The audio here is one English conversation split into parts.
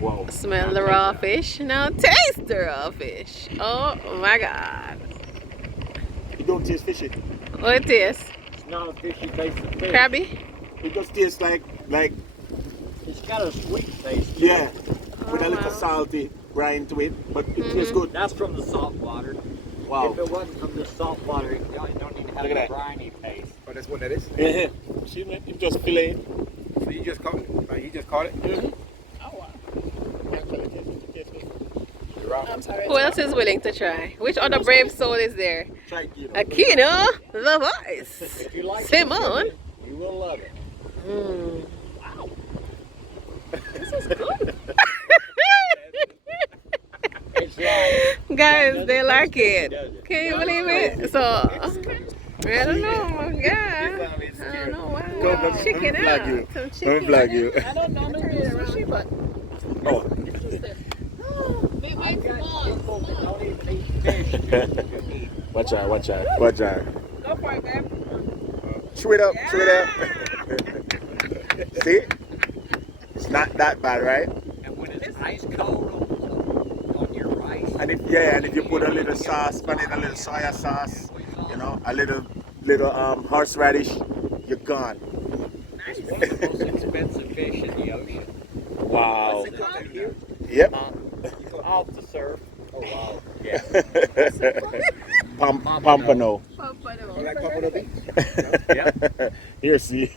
Wow. Smell the raw fish. Now taste the raw fish. Oh my God. It don't taste fishy. What it tastes? It's not a fishy taste of fish. Crabby? It just tastes like It's got a sweet taste. yeah, Oh, with a little wow. salty brine to it, but it tastes good. That's from the salt water. Wow. If it wasn't from the salt water, you don't need to have Look at a that. briny taste. Oh, that's what that is? Yeah. See, man, you just fillet it. So you just caught it? You just caught it? I'm sorry. Who else is willing to try? Which other brave soul is there? Try it, Aquino, the voice. If you like Simone. it, you will love it. Mm. This is good. It's like, Guys, they like it. does it? Can you believe it? So, I don't know. Yeah. I don't know why. Don't Chicken flag out. you. Some Don't chicken. flag you. I don't normally do sushi, but Oh. maybe I've it's got small. people that don't even eat fish to eat. Watch out, watch out, watch out. Go for it, babe. Chew it up, chew it up. See? It's not that bad, right? And when it's ice cold on your rice, And if you put a little sauce, put in a little soya sauce, you know, a little horseradish, you're gone. it's one of the most expensive fish in the ocean. Wow. What's it called here? Yep. Off the surf. Oh wow. Yeah. Pompano. You like Papa Beach? Yeah. Here, see.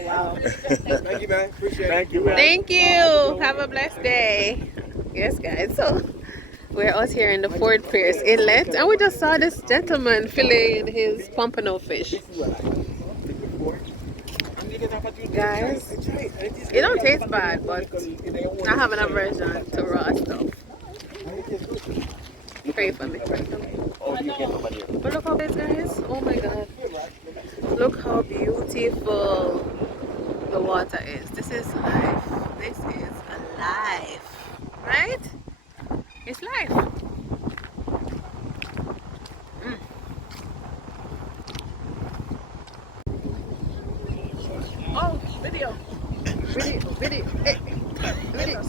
Wow. Thank you, man. Appreciate it. Thank you, man. Thank you. Have a blessed day. Yes, guys. So, we're out here in the Fort Pierce Inlet, and we just saw this gentleman filleting his pompano fish. Guys, it don't taste bad, but I have an aversion to raw stuff. Pray for me. Pray for me. But look how big, guys. Oh my God. Look how beautiful the water is. This is life. This is life. Right? It's life. Mm. Oh, video. Video. Hey. Video.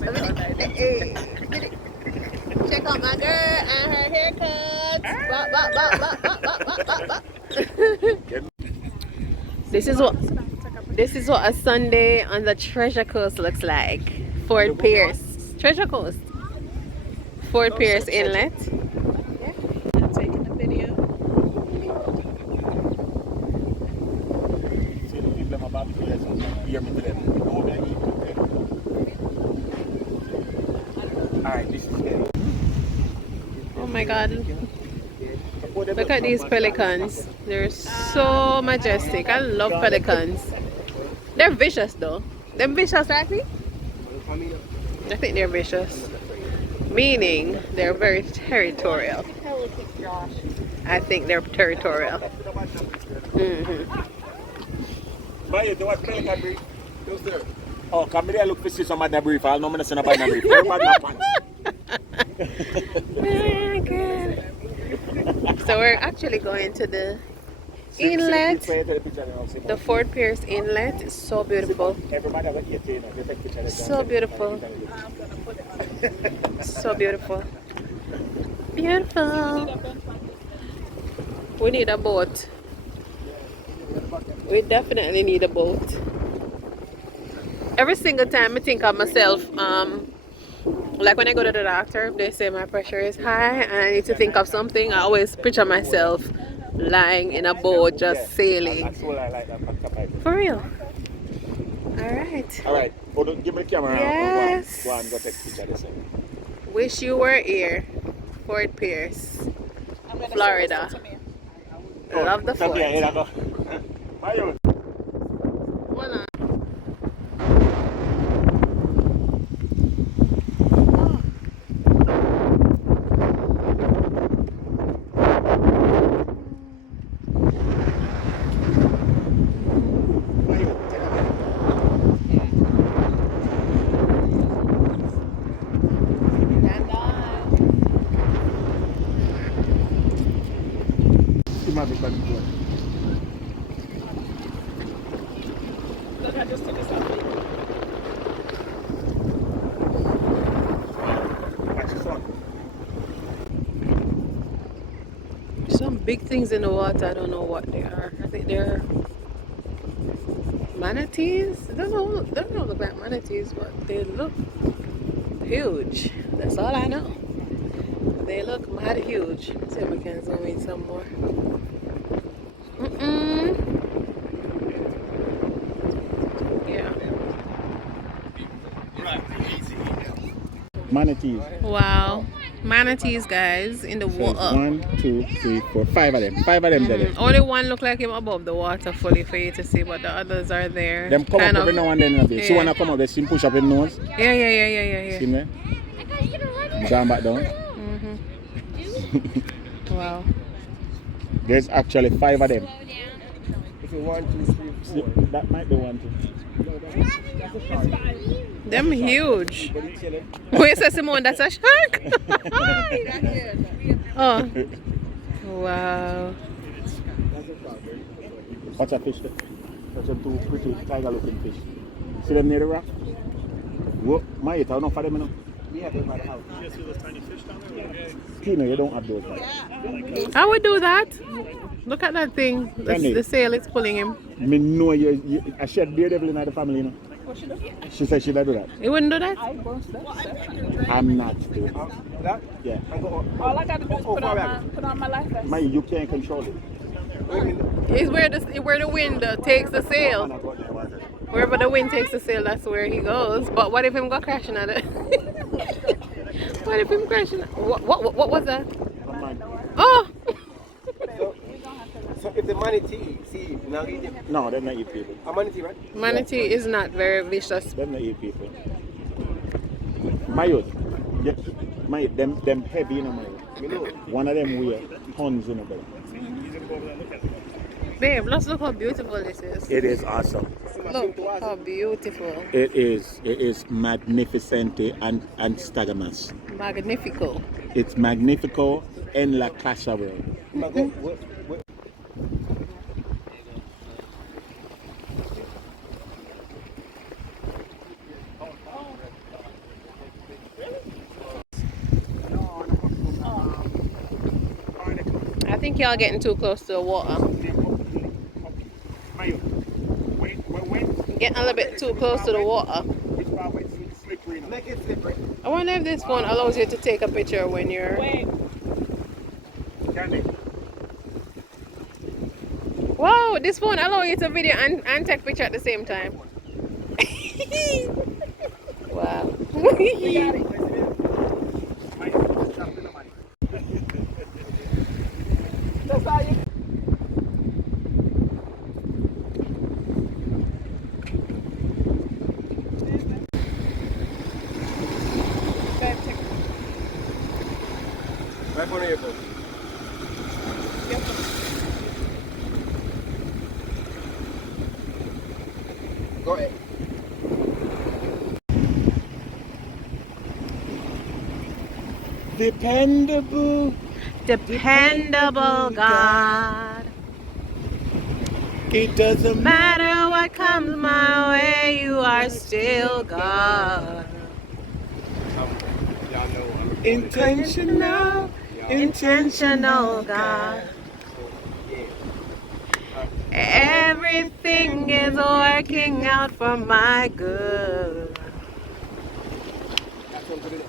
Hey. Video. Check out my girl and her haircut. Bop, bop, bop, bop, bop, bop, bop, bop. This is what a Sunday on the Treasure Coast looks like. Fort Pierce. Treasure Coast. Fort Pierce Inlet. I'm taking the video. Alright, this is it. Oh my God. Look at these pelicans. They're so majestic. I love pelicans. They're vicious though. They're vicious, actually. I think they're vicious. Meaning they're very territorial. I think they're territorial. Oh, come here, look to see some of the brief. I'll know I'm not about the brief. Everybody have pants. Oh, God. So we're actually going to the inlet. The Fort Pierce Inlet is so beautiful. So beautiful. So beautiful. Beautiful. We need a boat. We definitely need a boat. Every single time I think of myself, like when I go to the doctor, they say my pressure is high and I need to think of something, I always picture myself lying in a boat just sailing. For real. Alright. Alright, give me the camera. Yes. Go on, go take a picture of this. Wish you were here. Fort Pierce, I'm gonna Florida. show this to me. Love the fort. Mayo. Voila. Look, I just took a selfie. big things in the water. I don't know what they are. I think they're manatees. They don't look like manatees, but they look huge. That's all I know. They look mad huge. Let's see if we can zoom in some more. Yeah. Manatees. Wow. Manatees, guys, in the So water. 1, 2, 3, 4, 5 of them. 5 of them there. Only one look like him above the water fully for you to see, but the others are there. Them come kind up every now and then. yeah. See when I come up, they see him push up his nose. Yeah. See me? Down back down. Wow. There's actually 5 of them. If you 1, 2, 3, 4. That might be 1, 2. Them huge. Wait, so Simone, that's a shark? Oh. Wow. What's a fish there? That's them 2 pretty tiger looking fish. See them near the rock? Whoa, my eat, I don't know for them, you know. We have them by the house. Tina, you don't have those, right? I would do that. Look at that thing. The sail is pulling him. Me know I shared daredevil in the family, you know. She said she'd do that. You wouldn't do that? I'm not doing That? Yeah. All I got to do is put on my life vest. You can't control it. It's where the wind takes the sail. Wherever the wind takes the sail, that's where he goes. But what if him go crashing at it? What if him crashing? What was that? Oh! So if the manatee see now eat him. No, they're not eat people. A manatee, right? Manatee is not very vicious. They're not eat people. My youth, them heavy, you know, my youth. You know. One of them weigh tons in a belly. Babe, let's look how beautiful this is. It is awesome. Look how beautiful. It is magnificent and stagamas. Magnifico. It's magnifico en la casa world. I think y'all getting too close to the water. Getting a little bit too close to the water. Make it slippery. I wonder if this phone allows you to take a picture when you're... Wow, this phone allows you to video and take picture at the same time. Wow. That's all you. Right front of your phone. Go ahead. Dependable God. It doesn't Matter what comes my way, you are still God. Y'all know. Intentional God. Everything is working out for my good. That's one to do.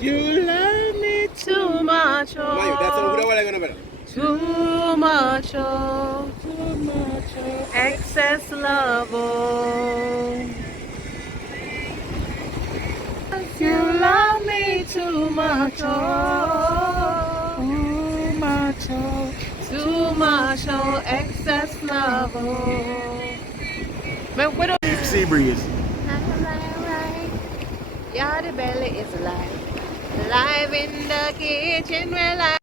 You love me too much, Mayo, that's all good. What are you gonna do? too much, excess love, oh. You love me too much, too much, excess love, oh. But what do sea breeze. Yardie belly is alive. Alive in the kitchen where